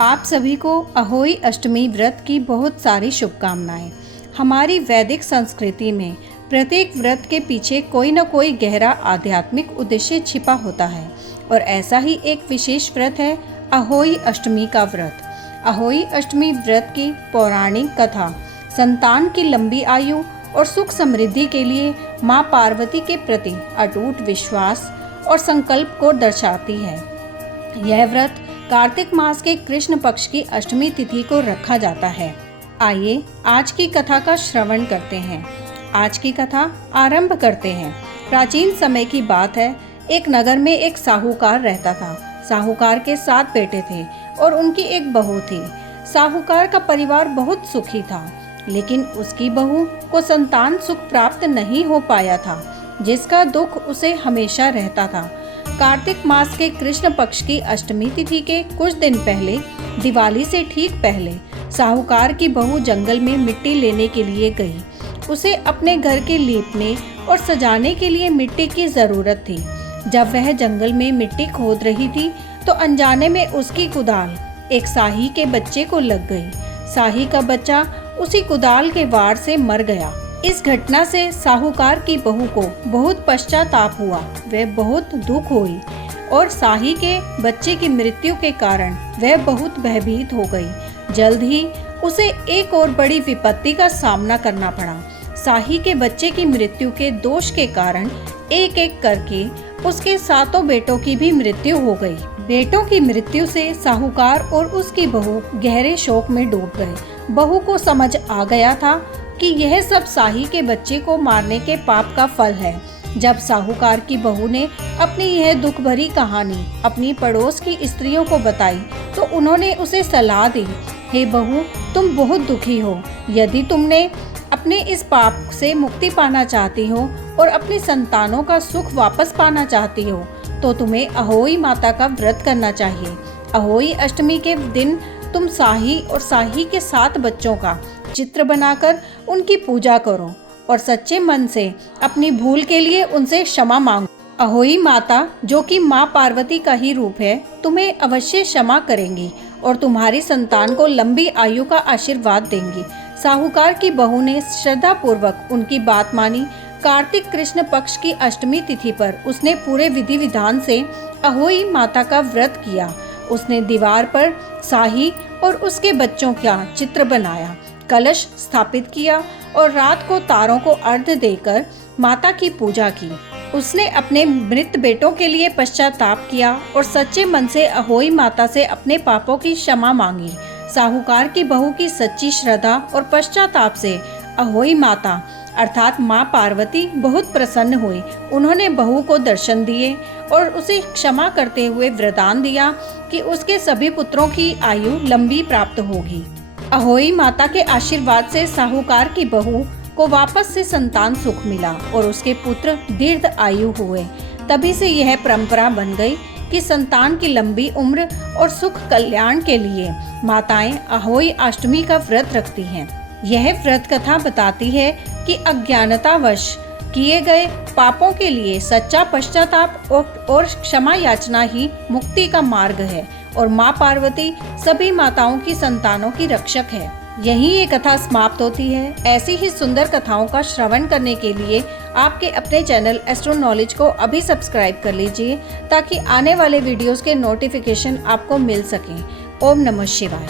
आप सभी को अहोई अष्टमी व्रत की बहुत सारी शुभकामनाएं। हमारी वैदिक संस्कृति में प्रत्येक व्रत के पीछे कोई न कोई गहरा आध्यात्मिक उद्देश्य छिपा होता है और ऐसा ही एक विशेष व्रत है अहोई अष्टमी का व्रत। अहोई अष्टमी व्रत की पौराणिक कथा संतान की लंबी आयु और सुख समृद्धि के लिए माँ पार्वती के प्रति अटूट विश्वास और संकल्प को दर्शाती है। यह व्रत कार्तिक मास के कृष्ण पक्ष की अष्टमी तिथि को रखा जाता है। आइए आज की कथा का श्रवण करते हैं। आज की कथा आरंभ करते हैं। प्राचीन समय की बात है। एक नगर में एक साहूकार रहता था। साहूकार के 7 बेटे थे और उनकी एक बहू थी। साहूकार का परिवार बहुत सुखी था, लेकिन उसकी बहू को संतान सुख प्राप्त नहीं हो पाया था, जिसका दुख उसे हमेशा रहता था। कार्तिक मास के कृष्ण पक्ष की अष्टमी तिथि के कुछ दिन पहले, दिवाली से ठीक पहले, साहूकार की बहू जंगल में मिट्टी लेने के लिए गई। उसे अपने घर के लीपने और सजाने के लिए मिट्टी की जरूरत थी। जब वह जंगल में मिट्टी खोद रही थी तो अनजाने में उसकी कुदाल एक साही के बच्चे को लग गई। साही का बच्चा उसी कुदाल के वार से मर गया। इस घटना से साहूकार की बहू को बहुत पश्चाताप हुआ। वह बहुत दुख हुई और साही के बच्चे की मृत्यु के कारण वह बहुत भयभीत हो गई। जल्द ही उसे एक और बड़ी विपत्ति का सामना करना पड़ा। साही के बच्चे की मृत्यु के दोष के कारण एक एक करके उसके 7 बेटों की भी मृत्यु हो गई। बेटों की मृत्यु से साहूकार और उसकी बहू गहरे शोक में डूब गए। बहू को समझ आ गया था कि यह सब साही के बच्चे को मारने के पाप का फल है। जब साहूकार की बहू ने अपनी यह दुख भरी कहानी अपनी पड़ोस की स्त्रियों को बताई तो उन्होंने उसे सलाह दी, हे बहू, तुम बहुत दुखी हो। यदि तुमने अपने इस पाप से मुक्ति पाना चाहती हो और अपनी संतानों का सुख वापस पाना चाहती हो तो तुम्हें अहोई माता का व्रत करना चाहिए। अहोई अष्टमी के दिन तुम साही और साही के 7 बच्चों का चित्र बनाकर उनकी पूजा करो और सच्चे मन से अपनी भूल के लिए उनसे क्षमा मांगो। अहोई माता, जो कि माँ पार्वती का ही रूप है, तुम्हें अवश्य क्षमा करेंगी और तुम्हारी संतान को लंबी आयु का आशीर्वाद देंगी। साहूकार की बहू ने श्रद्धा पूर्वक उनकी बात मानी। कार्तिक कृष्ण पक्ष की अष्टमी तिथि पर उसने पूरे विधि विधान से अहोई माता का व्रत किया। उसने दीवार पर साही और उसके बच्चों का चित्र बनाया, कलश स्थापित किया और रात को तारों को अर्घ्य देकर माता की पूजा की। उसने अपने मृत बेटों के लिए पश्चाताप किया और सच्चे मन से अहोई माता से अपने पापों की क्षमा मांगी। साहूकार की बहू की सच्ची श्रद्धा और पश्चाताप से अहोई माता अर्थात माँ पार्वती बहुत प्रसन्न हुई। उन्होंने बहू को दर्शन दिए और उसे क्षमा करते हुए वरदान दिया कि उसके सभी पुत्रों की आयु लंबी प्राप्त होगी। अहोई माता के आशीर्वाद से साहूकार की बहू को वापस से संतान सुख मिला और उसके पुत्र दीर्घ आयु हुए। तभी से यह परंपरा बन गई कि संतान की लंबी उम्र और सुख कल्याण के लिए माताएं अहोई अष्टमी का व्रत रखती हैं। यह व्रत कथा बताती है कि अज्ञानतावश किए गए पापों के लिए सच्चा पश्चाताप और क्षमा याचना ही मुक्ति का मार्ग है और माँ पार्वती सभी माताओं की संतानों की रक्षक है। यहीं ये कथा समाप्त होती है। ऐसी ही सुंदर कथाओं का श्रवण करने के लिए आपके अपने चैनल एस्ट्रो नॉलेज को अभी सब्सक्राइब कर लीजिए ताकि आने वाले वीडियोस के नोटिफिकेशन आपको मिल सकें। ओम नमः शिवाय।